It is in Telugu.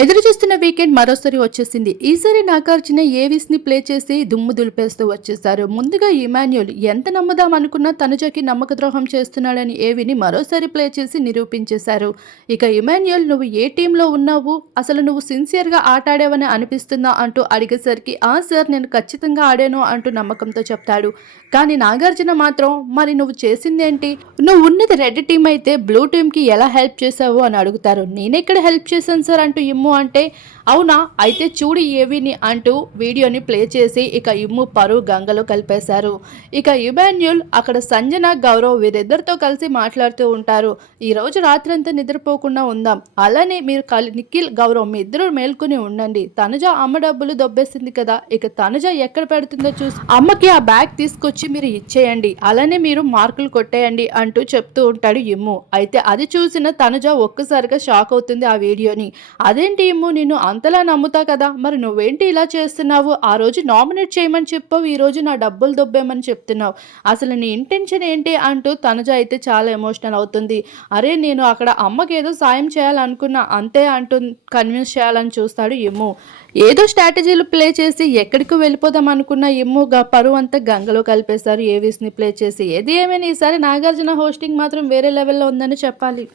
ఎదురు చూస్తున్న వీకెండ్ మరోసారి వచ్చేసింది. ఈసారి నాగార్జున ఏవిస్ని ప్లే చేసి దుమ్ము దులిపేస్తూ వచ్చేసారు ముందుగా ఇమాన్యుల్ ఎంత నమ్ముదాం అనుకున్నా తనుజకి నమ్మక ద్రోహం చేస్తున్నాడని ఏవిని మరోసారి ప్లే చేసి నిరూపించేశారు. ఇక ఇమాన్యుల్ నువ్వు ఏ టీంలో ఉన్నావు? అసలు నువ్వు సిన్సియర్గా ఆటాడావని అనిపిస్తుందా? అంటూ అడిగేసరికి ఆ సార్ నేను ఖచ్చితంగా ఆడాను అంటూ నమ్మకంతో చెప్తాడు. కానీ నాగార్జున మాత్రం మరి నువ్వు చేసిందేంటి? నువ్వు ఉన్నది రెడ్ టీం అయితే బ్లూ టీంకి ఎలా హెల్ప్ చేసావు అని అడుగుతారు. నేనెక్కడ హెల్ప్ చేశాను సార్? అంటూ ఇమ్ము అంటే అవునా? అయితే చూడు ఏవిని అంటూ వీడియోని ప్లే చేసి ఇక ఇమ్ము పరు గంగలో కలిపేశారు. ఇక ఇమాన్యుల్ అక్కడ సంజన గౌరవ్ వీరిద్దరితో కలిసి మాట్లాడుతూ ఉంటారు. ఈ రోజు రాత్రంతా నిద్రపోకుండా ఉందాం. అలానే మీరు కలి నిఖిల్ గౌరవ్ మీ ఇద్దరు మేల్కొని ఉండండి. తనుజ అమ్మ డబ్బులు దొబ్బేసింది కదా ఇక తనుజ ఎక్కడ పెడుతుందో చూసి అమ్మకి ఆ బ్యాగ్ తీసుకొచ్చి మీరు ఇచ్చేయండి. అలానే మీరు మార్కులు కొట్టేయండి అంటూ చెప్తూ ఉంటాడు ఇమ్ము. అయితే అది చూసిన తనుజ ఒక్కసారిగా షాక్ అవుతుంది ఆ వీడియోని. అదేంటి ఇమ్ము నిన్ను అంతలా నమ్ముతా కదా. మరి నువ్వేంటి ఇలా చేస్తున్నావు? ఆ రోజు నామినేట్ చేయమని చెప్పావు ఈరోజు నా డబ్బులు దొబ్బేమని చెప్తున్నావు. అసలు నీ ఇంటెన్షన్ ఏంటి అంటూ తనుజ అయితే చాలా ఎమోషనల్ అవుతుంది. అరే నేను అక్కడ అమ్మకి ఏదో సాయం చేయాలనుకున్నా అంతే అంటూ కన్విన్స్ చేయాలని చూస్తాడు ఇమ్ము. ఏదో స్ట్రాటజీలు ప్లే చేసి ఎక్కడికి వెళ్ళిపోదాం అనుకున్న ఇమ్ము గ- పరువు అంతా గంగలో కలిపేశారు. ఏవిస్ని ప్లే చేసి ఏది ఏమైనా ఈసారి నాగార్జున హోస్టింగ్ మాత్రం వేరే లెవెల్లో ఉందని చెప్పాలి.